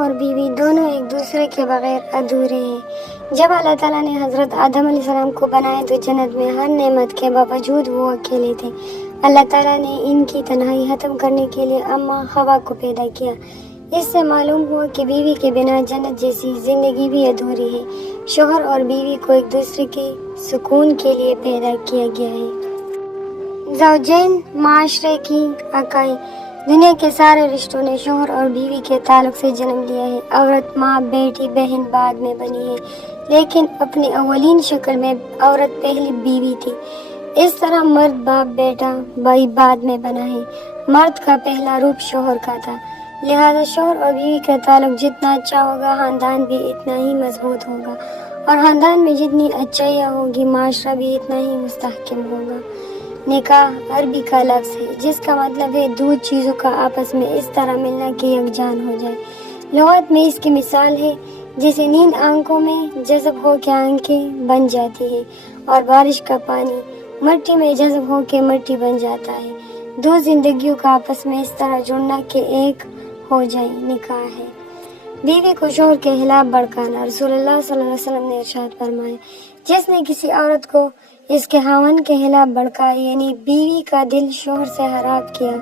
اور بیوی دونوں ایک دوسرے کے بغیر ادھورے ہیں۔ جب اللہ تعالیٰ نے حضرت آدم علیہ السلام کو بنایا تو جنت میں ہر نعمت کے باوجود وہ اکیلے تھے۔ اللہ تعالیٰ نے ان کی تنہائی ختم کرنے کے لیے اماں حوا کو پیدا کیا۔ اس سے معلوم ہوا کہ بیوی کے بنا جنت جیسی زندگی بھی ادھوری ہے۔ شوہر اور بیوی کو ایک دوسرے کے سکون کے لیے پیدا کیا گیا ہے۔ زوجین معاشرے کی اکائی۔ دنیا کے سارے رشتوں نے شوہر اور بیوی کے تعلق سے جنم لیا ہے۔ عورت ماں، بیٹی، بہن بعد میں بنی ہے، لیکن اپنی اولین شکل میں عورت پہلی بیوی تھی۔ اس طرح مرد باپ، بیٹا، بھائی بعد میں بنا ہے۔ مرد کا پہلا روپ شوہر کا تھا، لہذا شوہر اور بیوی کا تعلق جتنا اچھا ہوگا خاندان بھی اتنا ہی مضبوط ہوگا، اور خاندان میں جتنی اچھائیاں ہوگی معاشرہ بھی اتنا ہی مستحکم ہوگا۔ نکاح عربی کا لفظ ہے جس کا مطلب ہے دو چیزوں کا آپس میں اس طرح ملنا کہ یکجان ہو جائے۔ لغت میں اس کی مثال ہے جیسے نیند آنکھوں میں جذب ہو کے آنکھیں بن جاتی ہے، اور بارش کا پانی مٹی میں جذب ہو کے مٹی بن جاتا ہے۔ دو زندگیوں کا آپس میں اس طرح جڑنا کہ ایک ہو جائے، نکاح ہے۔ بیوی کو شوہر کے خلاف بھڑکانا۔ رسول اللہ صلی اللہ علیہ وسلم نے ارشاد فرمایا، جس نے کسی عورت کو اس کے خاوند کے خلاف بھڑکا، یعنی بیوی کا دل شوہر سے خراب کیا،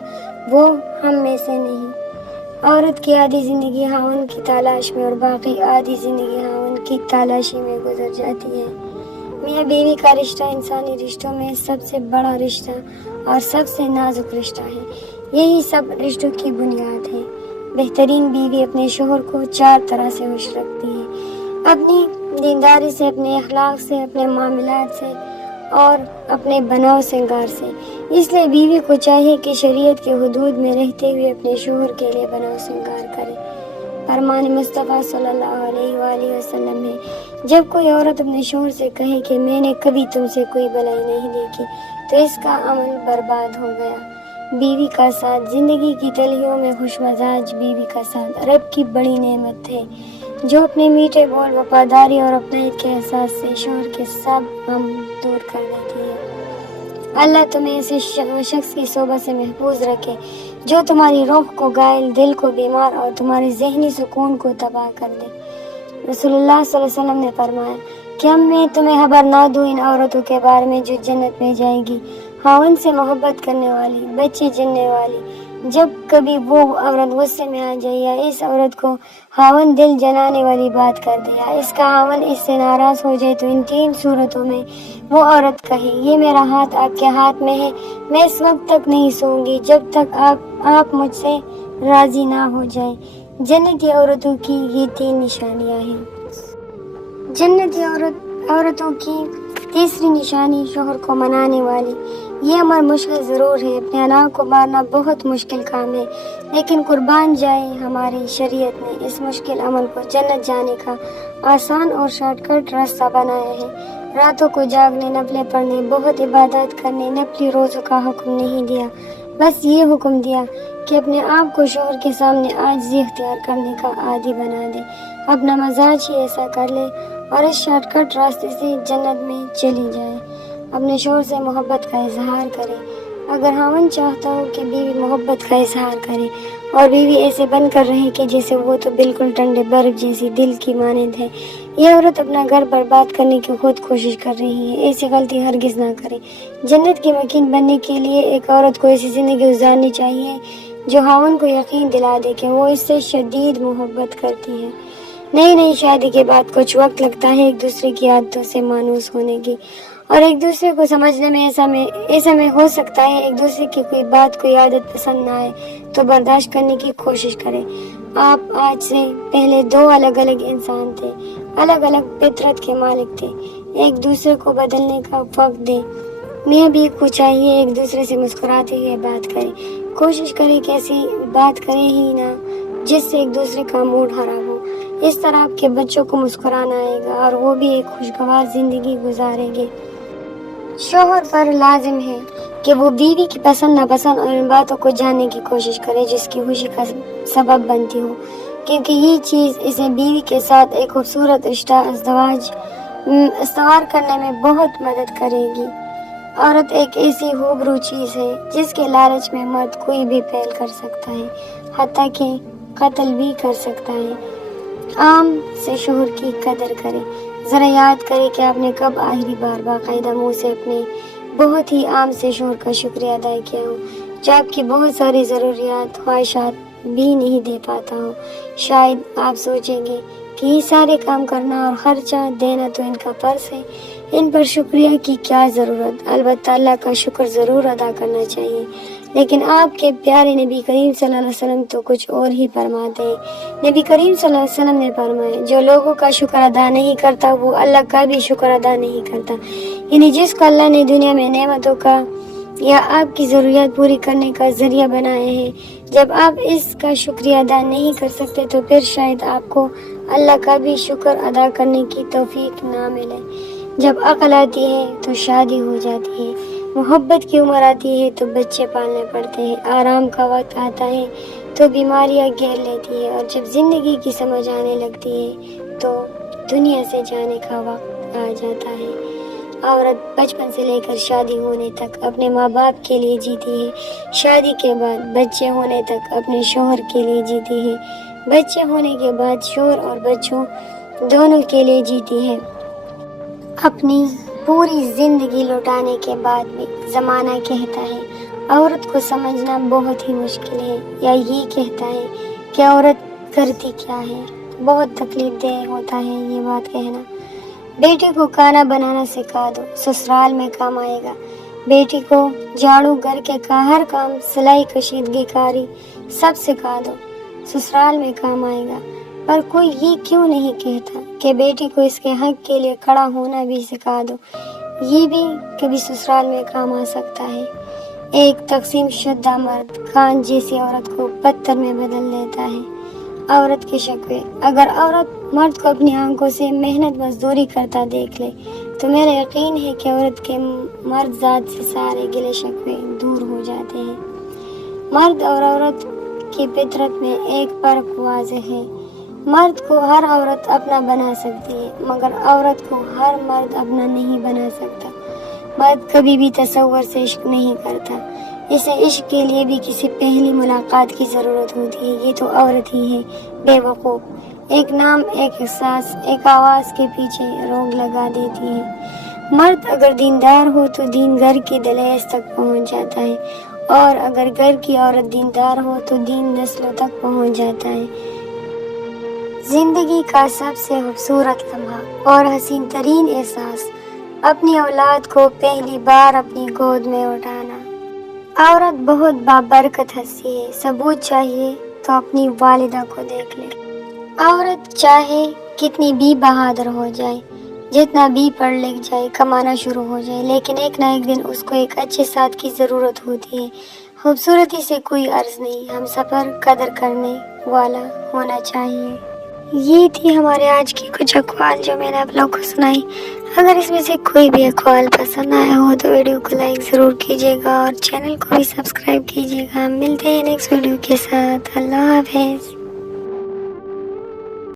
وہ ہم میں سے نہیں۔ عورت کی آدھی زندگی خاوند کی تلاش میں اور باقی آدھی زندگی خاوند کی تلاشی میں گزر جاتی ہے۔ میاں بیوی کا رشتہ انسانی رشتوں میں سب سے بڑا رشتہ اور سب سے نازک رشتہ ہے۔ یہی سب رشتوں کی بنیاد ہے۔ بہترین بیوی اپنے شوہر کو 4 طرح سے خوش رکھتی ہے: اپنی دینداری سے، اپنے اخلاق سے، اپنے معاملات سے اور اپنے بناؤ سنگار سے۔ اس لیے بیوی کو چاہیے کہ شریعت کے حدود میں رہتے ہوئے اپنے شوہر کے لیے بناؤ سنگار کرے۔ فرمان مصطفیٰ صلی اللہ علیہ وآلہ وسلم ہے، جب کوئی عورت اپنے شوہر سے کہے کہ میں نے کبھی تم سے کوئی بلائی نہیں دیکھی تو اس کا عمل برباد ہو گیا۔ بیوی کا ساتھ۔ زندگی کی تلخیوں میں خوش مزاج بیوی کا ساتھ رب کی بڑی نعمت ہے، جو اپنے میٹھے بول، وفاداری اور اپنائیت کے احساس سے شوہر کے سب غم دور کر دیتی ہے۔ اللہ تمہیں ایسے شخص کی صحبت سے محفوظ رکھے جو تمہاری روح کو گائل، دل کو بیمار اور تمہارے ذہنی سکون کو تباہ کر دے۔ رسول اللہ صلی اللہ علیہ وسلم نے فرمایا کہ میں تمہیں خبر نہ دوں ان عورتوں کے بارے میں جو جنت میں جائے گی: خاوند سے محبت کرنے والی، بچے جننے والی۔ جب کبھی وہ عورت غصے میں آ جائے یا اس عورت کو خاوند دل جلانے والی بات کر دے یا اس کا خاوند اس سے ناراض ہو جائے تو ان 3 صورتوں میں وہ عورت کہے: یہ میرا ہاتھ آپ کے ہاتھ میں ہے، میں اس وقت تک نہیں سوؤں گی جب تک آپ مجھ سے راضی نہ ہو جائیں۔ جنتی عورتوں کی یہ 3 نشانیاں ہیں۔ جنتی عورتوں کی تیسری نشانی شوہر کو منانے والی۔ یہ امر مشکل ضرور ہے، اپنے اللہ کو مارنا بہت مشکل کام ہے، لیکن قربان جائے ہماری شریعت نے اس مشکل عمل کو جنت جانے کا آسان اور شارٹ کٹ راستہ بنایا ہے۔ راتوں کو جاگنے، نفلیں پڑھنے، بہت عبادات کرنے، نفلی روزوں کا حکم نہیں دیا، بس یہ حکم دیا کہ اپنے آپ کو شوہر کے سامنے عاجزی اختیار کرنے کا عادی بنا دے، اپنا مزاج ہی ایسا کر لے اور اس شارٹ کٹ راستے سے جنت میں چلی جائے۔ اپنے شوہر سے محبت کا اظہار کرے۔ اگر خاوند چاہتا ہو کہ بیوی محبت کا اظہار کرے اور بیوی ایسے بن کر رہے کہ جیسے وہ تو بالکل ٹھنڈے برف جیسی دل کی مانند ہے، یہ عورت اپنا گھر برباد کرنے کی خود کوشش کر رہی ہے۔ ایسی غلطی ہرگز نہ کرے۔ جنت کی مکین بننے کے لیے ایک عورت کو ایسی زندگی گزارنی چاہیے جو خاوند کو یقین دلا دے کہ وہ اس سے شدید محبت کرتی ہے۔ نئی شادی کے بعد کچھ وقت لگتا ہے ایک دوسرے کی عادتوں سے مانوس ہونے کی اور ایک دوسرے کو سمجھنے میں۔ ایسا میں ہو سکتا ہے ایک دوسرے کی کوئی بات، کوئی عادت پسند نہ آئے تو برداشت کرنے کی کوشش کریں۔ آپ آج سے پہلے 2 الگ الگ انسان تھے، الگ الگ فطرت کے مالک تھے، ایک دوسرے کو بدلنے کا وقت دیں۔ میاں بیوی کو چاہیے ایک دوسرے سے مسکراتے ہوئے بات کریں، کوشش کریں کہ ایسی بات کریں ہی نہ جس سے ایک دوسرے کا موڈ خراب ہو۔ اس طرح آپ کے بچوں کو مسکرانا آئے گا اور وہ بھی ایک خوشگوار زندگی گزاریں گے۔ شوہر پر لازم ہے کہ وہ بیوی کی پسند ناپسند اور ان باتوں کو جاننے کی کوشش کرے جس کی خوشی کا سبب بنتی ہو، کیونکہ یہ چیز اسے بیوی کے ساتھ ایک خوبصورت رشتہ استوار کرنے میں بہت مدد کرے گی۔ عورت ایک ایسی خوبرو چیز ہے جس کے لالچ میں مرد کوئی بھی پہل کر سکتا ہے، حتیٰ کہ قتل بھی کر سکتا ہے۔ عام سے شوہر کی قدر کریں۔ ذرا یاد کریں کہ آپ نے کب آخری بار باقاعدہ منہ سے اپنے بہت ہی عام سے شوہر کا شکریہ ادا کیا ہو، جو آپ کی بہت ساری ضروریات خواہشات بھی نہیں دے پاتا ہو۔ شاید آپ سوچیں گے کہ یہ سارے کام کرنا اور خرچہ دینا تو ان کا فرض ہے، ان پر شکریہ کی کیا ضرورت۔ البتہ اللہ کا شکر ضرور ادا کرنا چاہیے، لیکن آپ کے پیارے نبی کریم صلی اللہ علیہ وسلم تو کچھ اور ہی فرماتے ہیں۔ نبی کریم صلی اللہ علیہ وسلم نے فرمایا، جو لوگوں کا شکر ادا نہیں کرتا وہ اللہ کا بھی شکر ادا نہیں کرتا۔ یعنی جس کو اللہ نے دنیا میں نعمتوں کا یا آپ کی ضروریات پوری کرنے کا ذریعہ بنائے ہیں، جب آپ اس کا شکریہ ادا نہیں کر سکتے تو پھر شاید آپ کو اللہ کا بھی شکر ادا کرنے کی توفیق نہ ملے۔ جب عقل آتی ہے تو شادی ہو جاتی ہے، محبت کی عمر آتی ہے تو بچے پالنے پڑتے ہیں، آرام کا وقت آتا ہے تو بیماریاں گھیر لیتی ہے، اور جب زندگی کی سمجھ آنے لگتی ہے تو دنیا سے جانے کا وقت آ جاتا ہے۔ عورت بچپن سے لے کر شادی ہونے تک اپنے ماں باپ کے لیے جیتی ہے، شادی کے بعد بچے ہونے تک اپنے شوہر کے لیے جیتی ہے، بچے ہونے کے بعد شوہر اور بچوں دونوں کے لیے جیتی ہے۔ اپنی پوری زندگی لوٹانے کے بعد بھی زمانہ کہتا ہے عورت کو سمجھنا بہت ہی مشکل ہے، یا یہ کہتا ہے کہ عورت کرتی کیا ہے۔ بہت تکلیف دہ ہوتا ہے یہ بات کہنا۔ بیٹی کو کھانا بنانا سکھا دو، سسرال میں کام آئے گا۔ بیٹی کو جھاڑو گھر کے ہر کام، سلائی کشیدگی کاری سب سکھا دو، سسرال میں کام آئے گا۔ پر کوئی یہ کیوں نہیں کہتا کہ بیٹی کو اس کے حق کے لیے کھڑا ہونا بھی سکھا دو، یہ بھی کبھی سسرال میں کام آ سکتا ہے۔ ایک تقسیم شدہ مرد کان جیسی عورت کو پتھر میں بدل دیتا ہے۔ عورت کے شکوے۔ اگر عورت مرد کو اپنی آنکھوں سے محنت مزدوری کرتا دیکھ لے تو میرا یقین ہے کہ عورت کے مرد ذات سے سارے گلے شکوے دور ہو جاتے ہیں۔ مرد اور عورت کی فطرت میں ایک فرق واضح ہے۔ مرد کو ہر عورت اپنا بنا سکتی ہے، مگر عورت کو ہر مرد اپنا نہیں بنا سکتا۔ مرد کبھی بھی تصور سے عشق نہیں کرتا، اسے عشق کے لیے بھی کسی پہلی ملاقات کی ضرورت ہوتی ہے۔ یہ تو عورت ہی ہے بے وقوف، ایک نام، ایک احساس، ایک آواز کے پیچھے روگ لگا دیتی ہے۔ مرد اگر دیندار ہو تو دین گھر کی دہلیز تک پہنچ جاتا ہے، اور اگر گھر کی عورت دیندار ہو تو دین نسلوں تک پہنچ جاتا ہے۔ زندگی کا سب سے خوبصورت لمحہ اور حسین ترین احساس، اپنی اولاد کو پہلی بار اپنی گود میں اٹھانا۔ عورت بہت بابرکت ہستی ہے، ثبوت چاہیے تو اپنی والدہ کو دیکھ لے۔ عورت چاہے کتنی بھی بہادر ہو جائے، جتنا بھی پڑھ لکھ جائے، کمانا شروع ہو جائے، لیکن ایک نہ ایک دن اس کو ایک اچھے ساتھ کی ضرورت ہوتی ہے۔ خوبصورتی سے کوئی عرض نہیں، ہم سفر قدر کرنے والا ہونا چاہیے۔ یہ تھی ہمارے آج کی کچھ اقوال جو میں نے آپ لوگوں کو سنائی۔ اگر اس میں سے کوئی بھی اقوال پسند آیا ہو تو ویڈیو کو لائک ضرور کیجیے گا اور چینل کو بھی سبسکرائب کیجیے گا۔ ملتے ہیں نیکسٹ ویڈیو کے ساتھ۔ اللہ حافظ۔